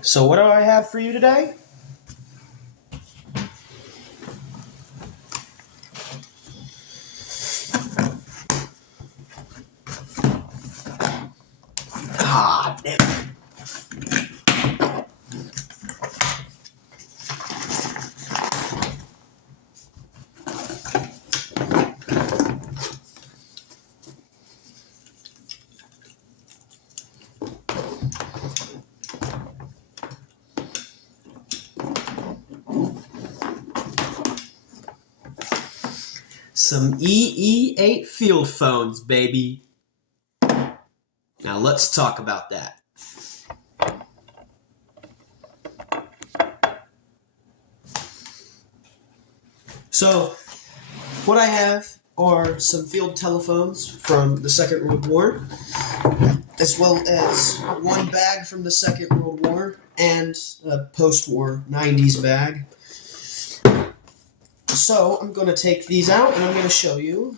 So what do I have for you today? Ah, damn it. Some EE-8 field phones, baby. Now let's talk about that. So, what I have are some field telephones from the Second World War, as well as one bag from the Second World War and a post-war 90s bag. So, I'm going to take these out and I'm going to show you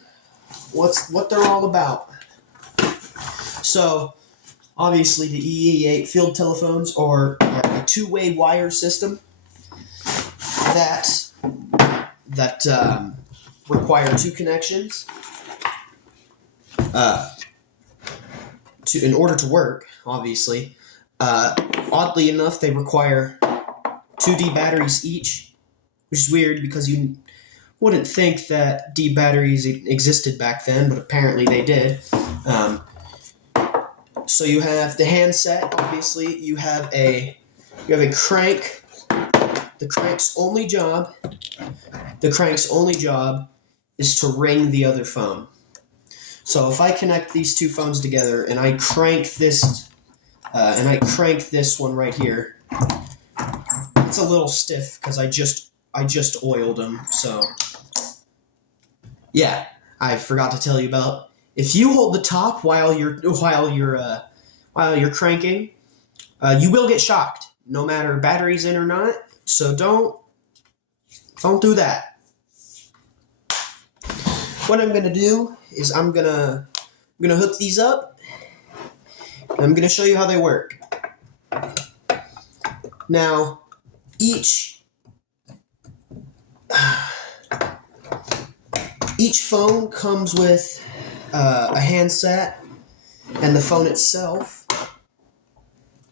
what they're all about. So, obviously the EE-8 field telephones are a two-way wire system that require two connections in order to work, obviously. Oddly enough, they require 2 D batteries each, which is weird because you wouldn't think that D batteries existed back then, but apparently they did. So you have the handset, obviously. You have a crank. The crank's only job is to ring the other phone. So if I connect these two phones together and I crank this one right here, it's a little stiff because I just oiled them. So yeah, I forgot to tell you about. If you hold the top while you're cranking, you will get shocked, no matter batteries in or not. So don't do that. What I'm gonna do is I'm gonna hook these up, and I'm gonna show you how they work. Now, each phone comes with a handset and the phone itself,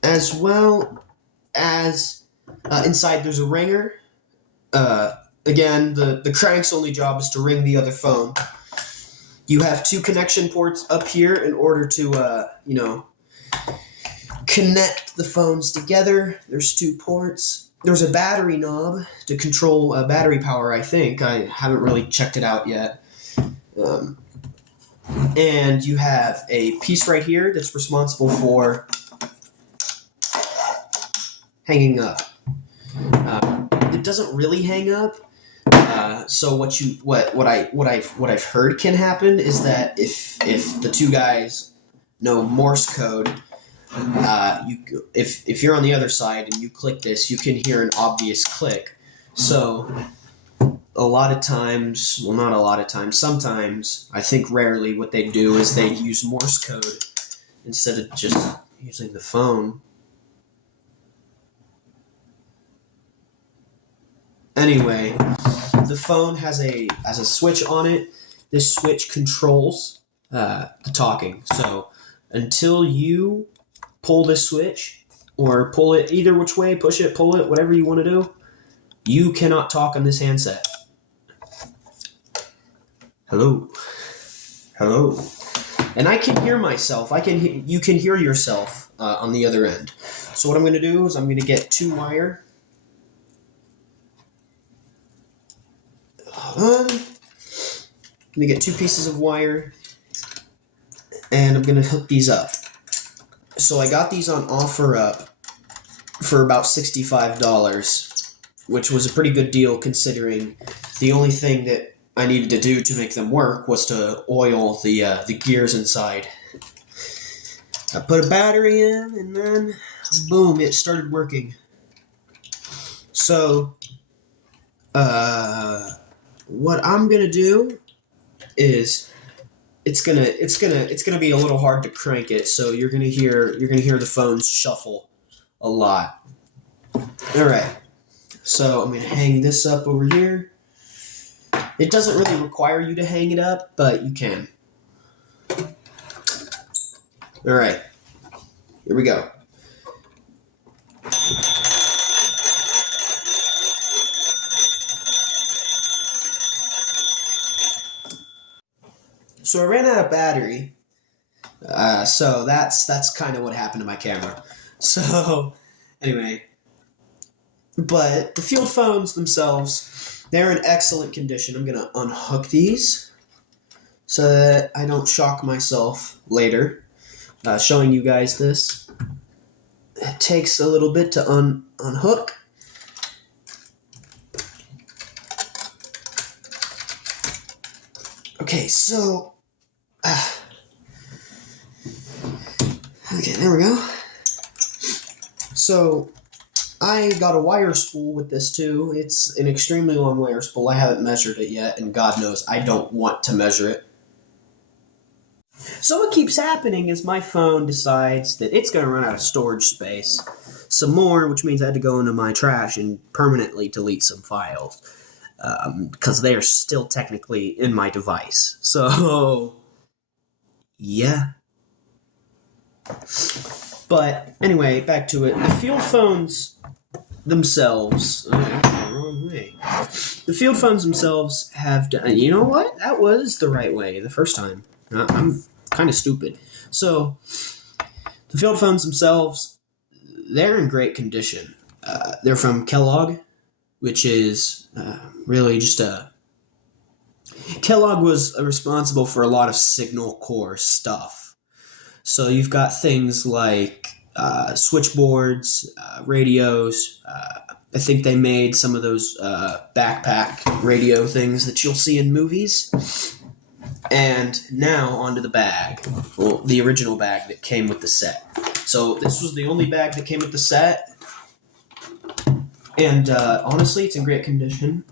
as well as inside there's a ringer. Again, the crank's only job is to ring the other phone. You have 2 connection ports up here in order to connect the phones together. There's 2 ports. There's a battery knob to control battery power, I think. I haven't really checked it out yet. And you have a piece right here that's responsible for hanging up. It doesn't really hang up. So what I've heard can happen is that if the 2 guys know Morse code, if you're on the other side and you click this, you can hear an obvious click. So a lot of times, well, not a lot of times, sometimes, I think rarely, what they do is they use Morse code instead of just using the phone. Anyway, the phone has a switch on it. This switch controls the talking. So until you pull this switch, or pull it either which way, push it, pull it, whatever you want to do, you cannot talk on this handset. Hello. Hello. And I can hear myself. You can hear yourself on the other end. So what I'm going to do is I'm going to get 2 wire. I'm going to get 2 pieces of wire, and I'm going to hook these up. So I got these on OfferUp for about $65, which was a pretty good deal considering the only thing that I needed to do to make them work was to oil the gears inside. I put a battery in, and then boom, it started working. So what I'm gonna do is it's gonna be a little hard to crank it, so you're gonna hear the phones shuffle a lot. Alright, so I'm going to hang this up over here. It doesn't really require you to hang it up, but you can. Alright, here we go. So I ran out of battery, so that's kind of what happened to my camera. So, anyway, but the field phones themselves, they're in excellent condition. I'm going to unhook these so that I don't shock myself later, showing you guys this. It takes a little bit to unhook. Okay, so... okay, there we go. So, I got a wire spool with this too. It's an extremely long wire spool. I haven't measured it yet, and God knows I don't want to measure it. So what keeps happening is my phone decides that it's going to run out of storage space some more, which means I had to go into my trash and permanently delete some files. Because they are still technically in my device. So, yeah. But, anyway, back to it. The field phones themselves... oh, that's the wrong way. The field phones themselves have done... you know what? That was the right way the first time. I'm kind of stupid. So, the field phones themselves, they're in great condition. They're from Kellogg, which is really just a... Kellogg was responsible for a lot of Signal Core stuff. So you've got things like switchboards, radios. I think they made some of those backpack radio things that you'll see in movies. And now onto the bag. Well, the original bag that came with the set. So this was the only bag that came with the set. And honestly, it's in great condition.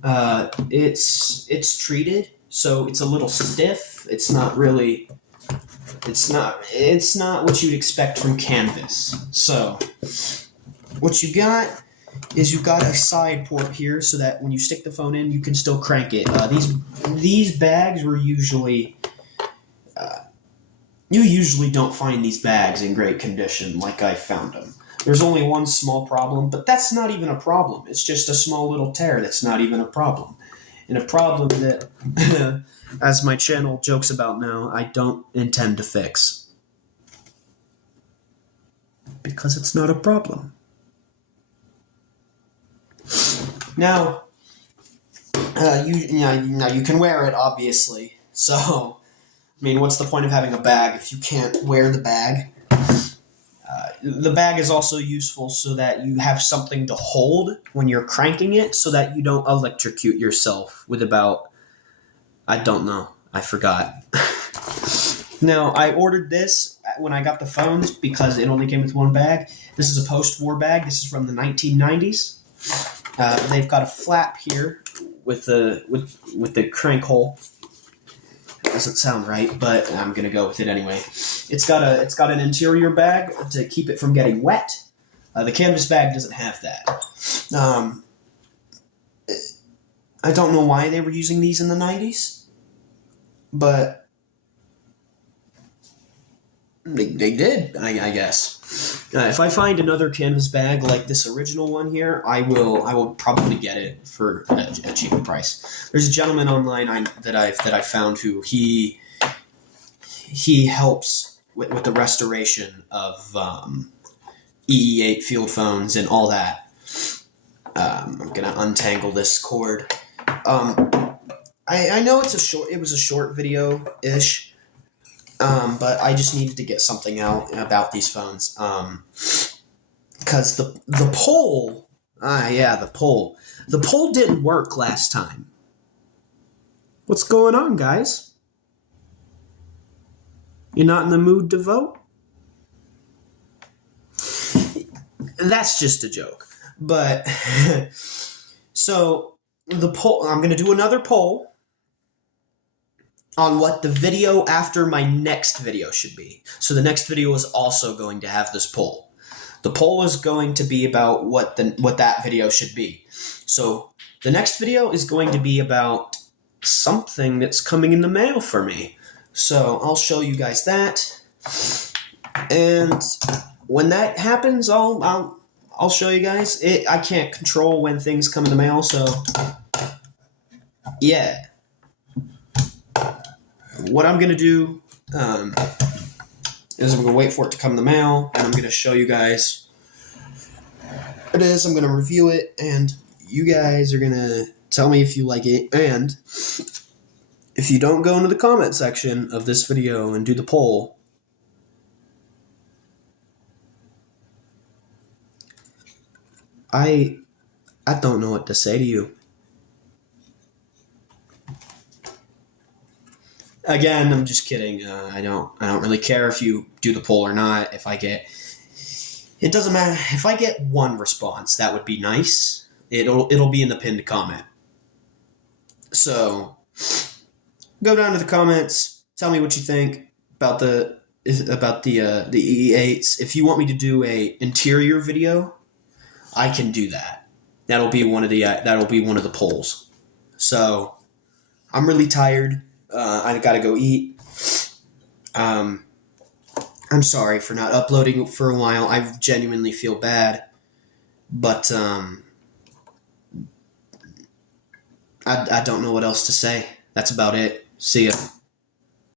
It's treated, so it's a little stiff. It's not really... It's not what you'd expect from canvas. So, what you got is you've got a side port here, so that when you stick the phone in, you can still crank it. These bags were usually... you usually don't find these bags in great condition like I found them. There's only one small problem, but that's not even a problem. It's just a small little tear that's not even a problem. And a problem that, as my channel jokes about now, I don't intend to fix. Because it's not a problem. Now, you can wear it, obviously. So, I mean, what's the point of having a bag if you can't wear the bag? The bag is also useful so that you have something to hold when you're cranking it so that you don't electrocute yourself with about... I don't know. I forgot. Now, I ordered this when I got the phones because it only came with one bag. This is a post-war bag. This is from the 1990s. They've got a flap here with the crank hole. Doesn't sound right, but I'm gonna go with it anyway. It's got an interior bag to keep it from getting wet. The canvas bag doesn't have that. I don't know why they were using these in the 90s, but they did, I guess. If I find another canvas bag like this original one here, I will probably get it for a cheaper price. There's a gentleman online that I found who he helps with the restoration of EE-8 field phones and all that. I'm gonna untangle this cord. I know it was a short video-ish. But I just needed to get something out about these phones. Because the pole... the pole. The pole didn't work last time. What's going on, guys? You're not in the mood to vote? That's just a joke. But, so, the poll... I'm going to do another poll on what the video after my next video should be. So the next video is also going to have this poll. The poll is going to be about what that video should be. So the next video is going to be about something that's coming in the mail for me. So I'll show you guys that, and when that happens, I'll show you guys. I can't control when things come in the mail, so yeah. What I'm gonna do is I'm gonna wait for it to come in the mail, and I'm gonna show you guys what it is. I'm gonna review it, and you guys are gonna tell me if you like it. And if you don't go into the comment section of this video and do the poll, I don't know what to say to you. Again, I'm just kidding. I don't really care if you do the poll or not. It doesn't matter. If I get one response, that would be nice. It'll be in the pinned comment. So go down to the comments. Tell me what you think about the EE-8s. If you want me to do a interior video, I can do that. That'll be one of the polls. So I'm really tired. I gotta go eat. I'm sorry for not uploading for a while. I genuinely feel bad, but I don't know what else to say. That's about it. See ya.